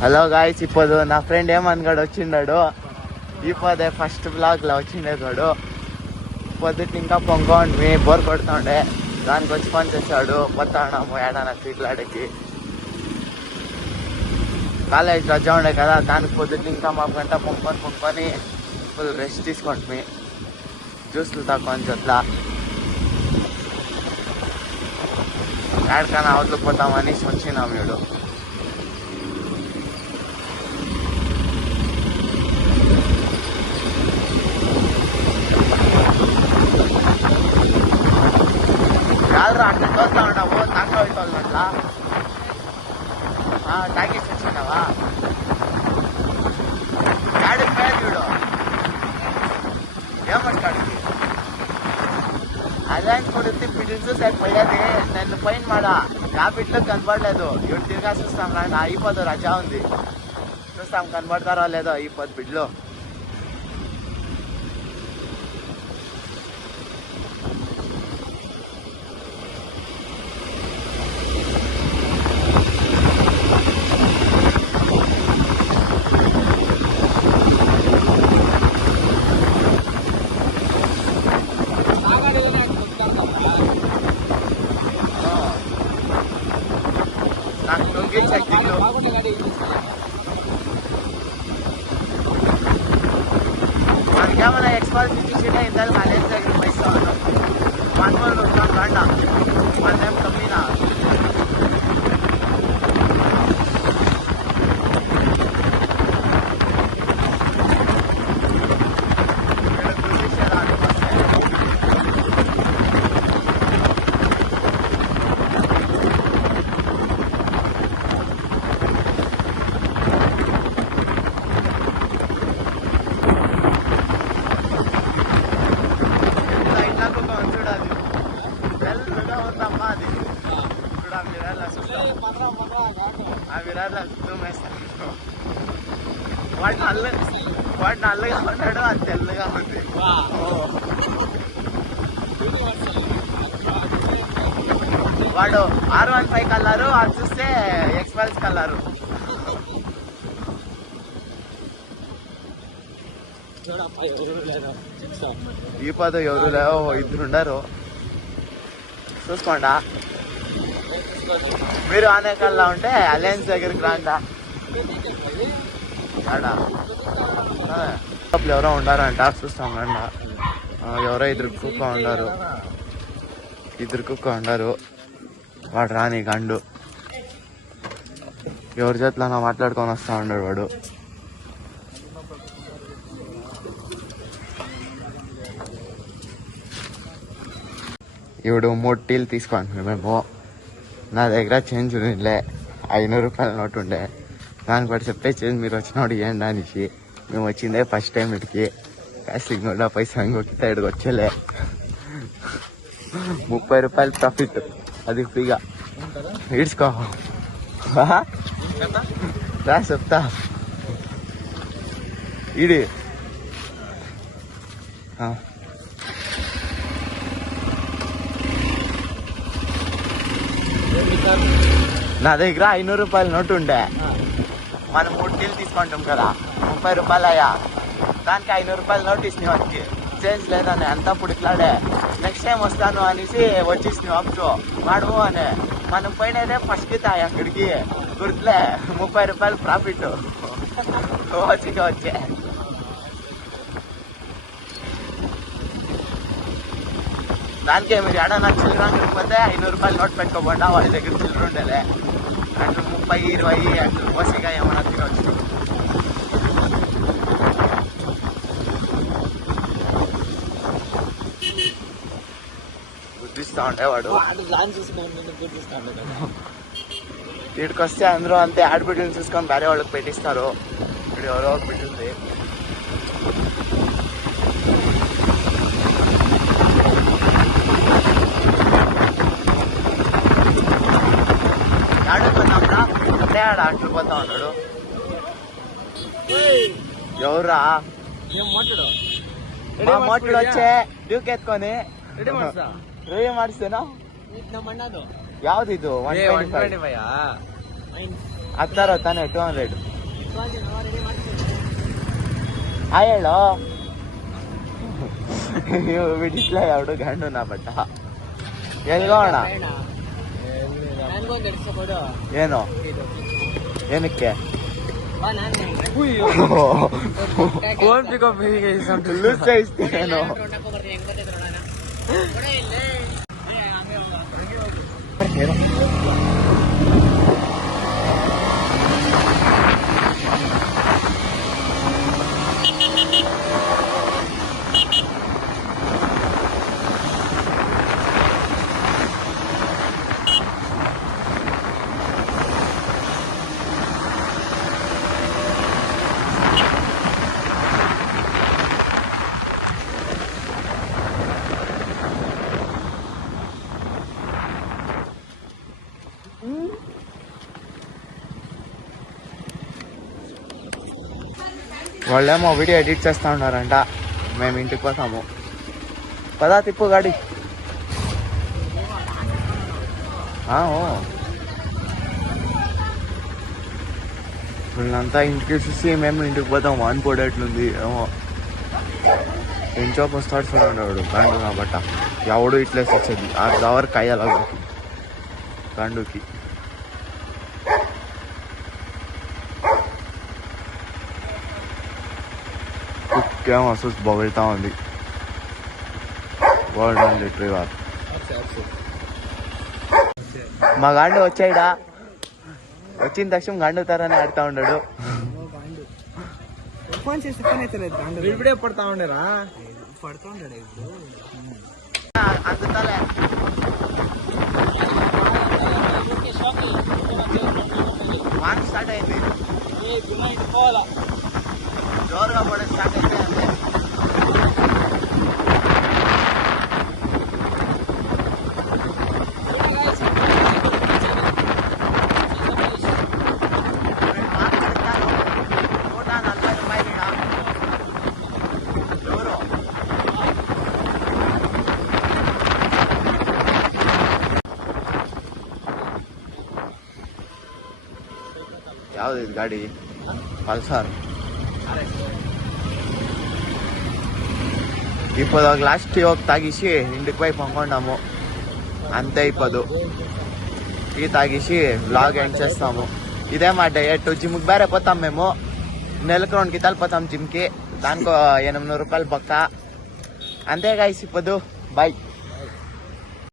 Hello guys, ఇప్పుడు నా friend ఏమన్గాడు వచ్చిండాడు. ఇప్పుడే ఫస్ట్ బ్లాగ్లో వచ్చిండేవాడు. పొద్దుటి ఇంకా పొంగొండి బోర్ కొడుతుండే, దానికి వచ్చి పని చేశాడు. పోతాము ఏడానా తిట్లాడికి. కాలేజ్ రజా ఉండే కదా, దానికి పొద్దుటి ఇంకా మా గంట పొంగుకొని ఫుల్ రెస్ట్ తీసుకోండి. జ్యూస్లు తక్కువ అని చెట్లా ఎక్కడికైనా అవతలకు పోతామని వచ్చినాం. వీడు కాదురా అట్లా చూస్తా ఉన్నావు, తక్కువ అవుతావు అట్లా టాకీస్ వచ్చినావా? గాడికి పేరు చూడు ఏమంటాడికి అదే కొడుతుంది. పిడిల్స్ సరిపోయేది నన్ను పైన మాడ యాపిట్లో కనపడలేదు. ఇవి తిరిగా చూస్తాం నాయన. అయిపోదు, రజా ఉంది, చూస్తాం కనపడతారో లేదో అయిపోదు బిడ్లో. నాకు నొంగి శక్తిలో మనకేమైనా ఎక్స్పర్ట్ ఇచ్చింటే ఇంత కాలేజ్ దగ్గర పైసా మనోళ్ళు రండా మన కమ్మినా వాడు నల్లగా ఉన్నాడు, అది తెల్లగా ఉంది. వాడు R15 కలరు, అది చూస్తే ఎక్స్పల్స్ కలరు. ఈ పద ఎవరు లేవో, ఇద్దరు ఉండరు. చూసుకోండా, మీరు ఆనేకల్లా ఉంటే అలయన్స్ దగ్గరికి రాండా. ఎవరో ఉండారంట, చూస్తాం రండ. ఎవరో ఇద్దరు కుక్క ఉండారు. వాడు రాని గండు ఎవరి చేతిలో మాట్లాడుకొని వస్తా ఉన్నాడు వాడు. ఇప్పుడు 3 టీలు తీసుకోండి. మేము నా దగ్గర చేంజ్ ఉండలే, 500 రూపాయల నోటు ఉండే. దాన్ని బట్టి చెప్పే చేంజ్ మీరు వచ్చినోడు ఇవ్వండి అనేసి. మేము వచ్చిందే ఫస్ట్ టైం ఇటుకి. సిగ్నల్ పైసా ఇంకొక ఇక్కడికి వచ్చేలే. 30 రూపాయలు ప్రాఫిట్, అది ఫ్రీగా ఈడ్చుకో. రా చెప్తా ఈడి. నా దగ్గర 500 రూపాయల నోటు ఉండే. మనం 3 టీలు తీసుకుంటాం కదా, 30 రూపాయలు అయ్యా. దానికి 500 రూపాయల నోటు ఇచ్చినావు. వాటికి చేంజ్ లేదని అంతా పుడిట్లాడే. నెక్స్ట్ టైం వస్తాను అనేసి వచ్చేసినావు. అప్పుడు వాడు అని మనం పోయినదే ఫస్ట్కి తాయి అక్కడికి గుర్తులే. 30 రూపాయలు ప్రాఫిట్ వచ్చే. దానికే మీరు ఏడన్నా చిల్లర పోతే 500 రూపాయలు నోట్ పెట్టుకోకుండా వాళ్ళ దగ్గర చిల్లర ఉండేలే. అట్లు 30, 20 అట్లు మోసిగా ఏమన్నా తినవచ్చు. గుర్తిస్తా ఉండేవాడు. వీడికి వస్తే అందరూ అంతే ఆడబిడ్డలు చూసుకొని వేరే వాళ్ళకి పెట్టిస్తారు. ఇప్పుడు ఎవరో ఒక బిడ్డ ఉంది. ఆడ అట్లు పోతా ఉన్నాడు. ఎవరా మోటాడు వచ్చే డ్యూక్ ఎత్తుకొని రేవ్ ಮಾಡಿಸ್ತೇನಾ? ಯಾವ್ದಿದು? 125 ಹಾಕ್ತಾರ ತಾನೆ 200 ಹೇಳೋ ನೀವು ಬಿಡಿಸ್ಲ ಎರಡು ಗಂಡು ನಾ ಬಟ್ಟ ಎಲ್ಗೋಣ ಏನು ಏನಕ್ಕೆ ಏನು వాళ్ళేమో వీడియో ఎడిట్ చేస్తూ ఉన్నారంట, మేము ఇంటికి పోతాము. పదా తిప్పు గాడి. వీళ్ళంతా ఇంటికి చూసి మేము ఇంటికి పోతాము అనుకోడేట్లుంది ఏమో. ఏం చాప్ వస్తాడు చూడండి వాడు గండు కాబట్ట ఎవడు ఇట్లేసి వచ్చేది ఆ దవర్ కయ్యాల గండుకి. కుక్కేమో అసలు బొగలుతా ఉంది. Golden retriever. మా గండు వచ్చాయిడా, వచ్చిన తక్షణ గండుతారని ఆడుతా ఉన్నాడు. ఇప్పుడే పడతా ఉండేరా అందుతాలే వాన్ స్టార్ట్ అయింది, జోరుగా పడే స్టార్ట్ అయితే అంతే. ಯಾವ್ದು ಇದು ಗಾಡಿ? ಪಲ್ಸರ್. ఇప్పుడు లాస్ట్ ఒక తాగేసి ఇంటికి పోయి పండుకున్నాము అంతే. ఇప్పుడు టీ తాగేసి వ్లాగ్ ఎండ్ చేస్తాము. ఇదే మా డయట్. జిమ్కి ಬೇರೆ పోతాం మేము, నెలకు 2 కితాలు పోతాం జిమ్కి. దానికో 800 రూపాయలు పక్క అంతే. గైస్ ఇప్పుడు బాయ్.